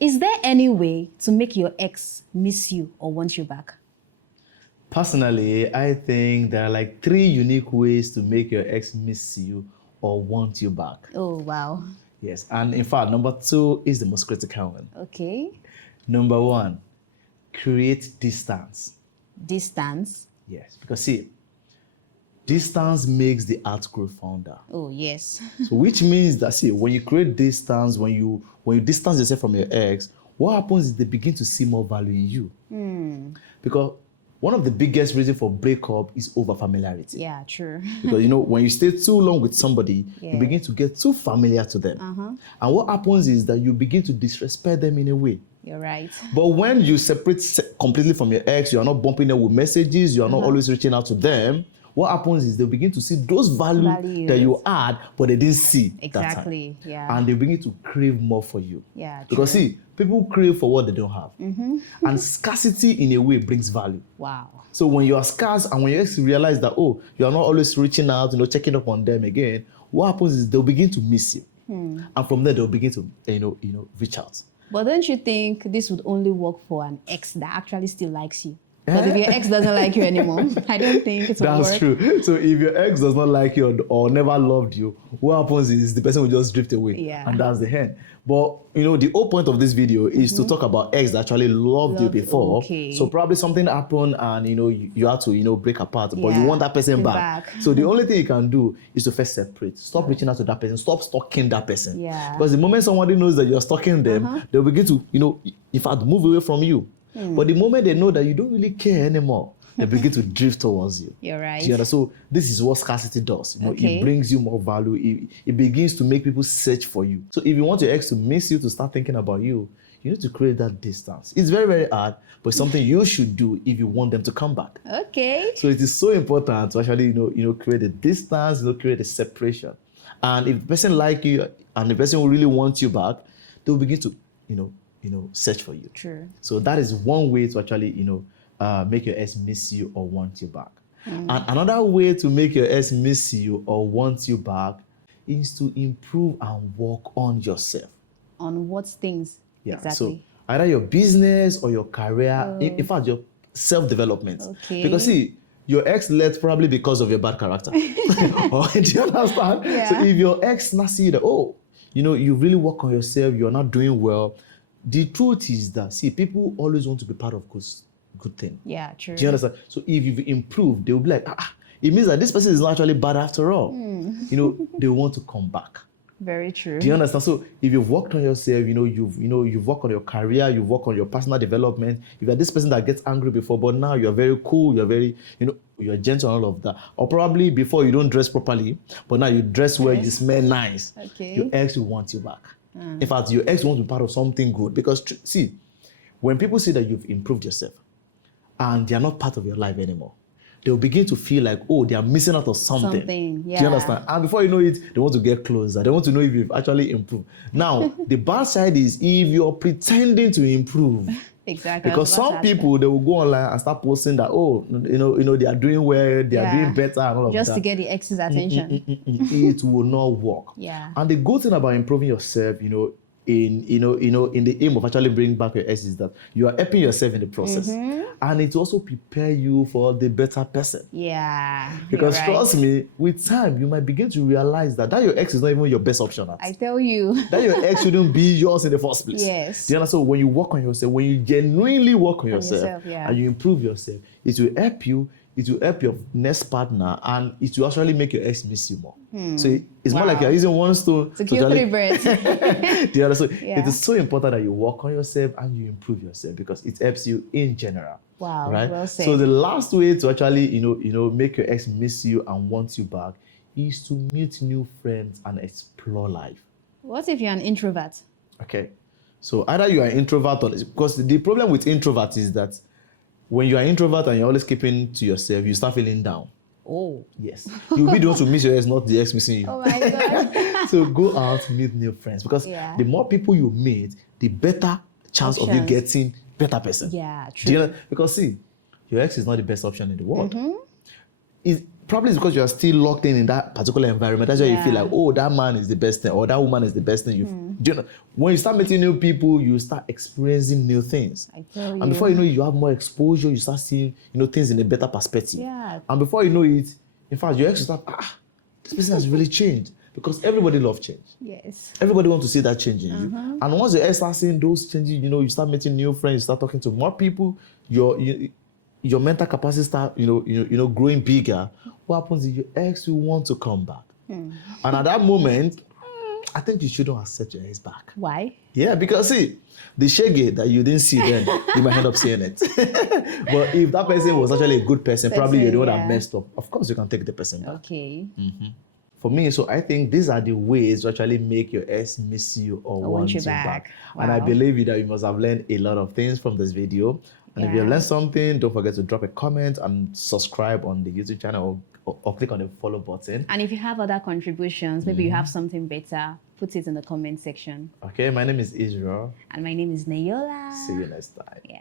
Is there any way to make your ex miss you or want you back? Personally, I think there are like 3 unique ways to make your ex miss you or want you back. Oh, wow. Yes, and in fact, number 2 is the most critical one. Okay. Number 1, create distance. Distance. Yes, because see, distance makes the heart grow fonder. Oh, yes. So which means that, see, when you create distance, when you distance yourself from your ex, what happens is they begin to see more value in you. Because one of the biggest reasons for breakup is over familiarity. Yeah, true. Because, when you stay too long with somebody, you begin to get too familiar to them. And what happens is that you begin to disrespect them in a way. You're right. But when you separate completely from your ex, you are not bumping them with messages, you are not always reaching out to them, what happens is they begin to see those values that you had, but they didn't see exactly, that time. Yeah. And they begin to crave more for you. Yeah, because see, people crave for what they don't have. And scarcity in a way brings value. Wow. So when you are scarce and when you actually realize that, oh, you are not always reaching out, checking up on them again, what happens is they'll begin to miss you. And from there, they'll begin to, reach out. But don't you think this would only work for an ex that actually still likes you? Because if your ex doesn't like you anymore, I don't think it's That's true. So if your ex does not like you or never loved you, what happens is the person will just drift away. Yeah. And that's the end. But, the whole point of this video is to talk about ex that actually loved you before. Okay. So probably something happened and, you had to, break apart, but you want that person back. So the only thing you can do is to first separate. Stop reaching out to that person. Stop stalking that person. Yeah. Because the moment somebody knows that you're stalking them, they'll begin to, in fact, move away from you. But the moment they know that you don't really care anymore, they begin to drift towards you. You're right. So this is what scarcity does. It brings you more value. It begins to make people search for you. So if you want your ex to miss you, to start thinking about you, you need to create that distance. It's very, very hard, but it's something you should do if you want them to come back. Okay. So it is so important to actually, create a distance, create a separation. And if the person like you and the person will really want you back, they'll begin to, search for you. True. So that is one way to actually, make your ex miss you or want you back. And another way to make your ex miss you or want you back is to improve and work on yourself. On what things? Yeah. Exactly. So either your business or your career, in fact, your self-development. Okay. Because see, your ex left probably because of your bad character. Do you understand? Yeah. So if your ex not see that, you really work on yourself, you're not doing well, the truth is that, see, people always want to be part of good thing. Yeah, true. Do you understand? So if you've improved, they'll be like, it means that this person is not actually bad after all. They want to come back. Very true. Do you understand? So if you've worked on yourself, you've worked on your career, you've worked on your personal development. If you're this person that gets angry before, but now you're very cool, you're very, you're gentle and all of that. Or probably before you don't dress properly, but now you dress well, you smell nice. Okay. Your ex will want you back. In fact, your ex wants to be part of something good. Because see, when people see that you've improved yourself and they are not part of your life anymore, they'll begin to feel like, oh, they are missing out on something. Yeah. Do you understand? And before you know it, they want to get closer. They want to know if you've actually improved. Now, the bad side is if you're pretending to improve. Exactly. Because some people, they will go online and start posting that, oh, they are doing well, they are doing better and all of that. Just to get the ex's attention. It will not work. Yeah. And the good thing about improving yourself, in the aim of actually bringing back your ex is that you are helping yourself in the process. And it also prepare you for the better person. Yeah. Because trust me, with time, you might begin to realize that your ex is not even your best option. I tell you. That your ex shouldn't be yours in the first place. Yes. Do you understand? So when you work on yourself, when you genuinely work on yourself yeah. and you improve yourself, it will help you. It will help your next partner, and it will actually make your ex miss you more. So it's more like you're using one stone to kill 3 birds. Do you understand? It is so important that you work on yourself and you improve yourself because it helps you in general. Wow, right? well said. So the last way to actually, make your ex miss you and want you back is to meet new friends and explore life. What if you're an introvert? Okay. So either you are an introvert or because the problem with introverts is that when you are an introvert and you're always keeping to yourself, you start feeling down. Oh. Yes. You'll be the one to miss your ex, not the ex missing you. Oh my God. So go out, meet new friends. Because the more people you meet, the better chance of you getting better person. Yeah, true. Because see, your ex is not the best option in the world. probably it's because you are still locked in that particular environment. That's why you feel like, oh, that man is the best thing, or that woman is the best thing. Do you know, when you start meeting new people, you start experiencing new things. I tell you. And before you know it, you have more exposure. You start seeing, things in a better perspective. Yeah. And before you know it, in fact, your ex will start, this person has really changed, because everybody loves change. Yes. Everybody wants to see that change in you. And once your ex starts seeing those changes, you start meeting new friends, you start talking to more people, your mental capacity start, growing bigger. What happens is your ex will want to come back. And at that moment, I think you shouldn't accept your ex back. Why? Yeah, because see, the shege that you didn't see then, you might end up seeing it. But if that person was actually a good person, probably you're the one that messed up. Of course, you can take the person back. Okay. For me, so I think these are the ways to actually make your ex miss you or want you back. Wow. And I believe that you must have learned a lot of things from this video. And if you have learned something, don't forget to drop a comment and subscribe on the YouTube channel, or click on the follow button. And if you have other contributions, maybe you have something better, put it in the comment section. Okay, my name is Israel. And my name is Nayola. See you next time. Yeah.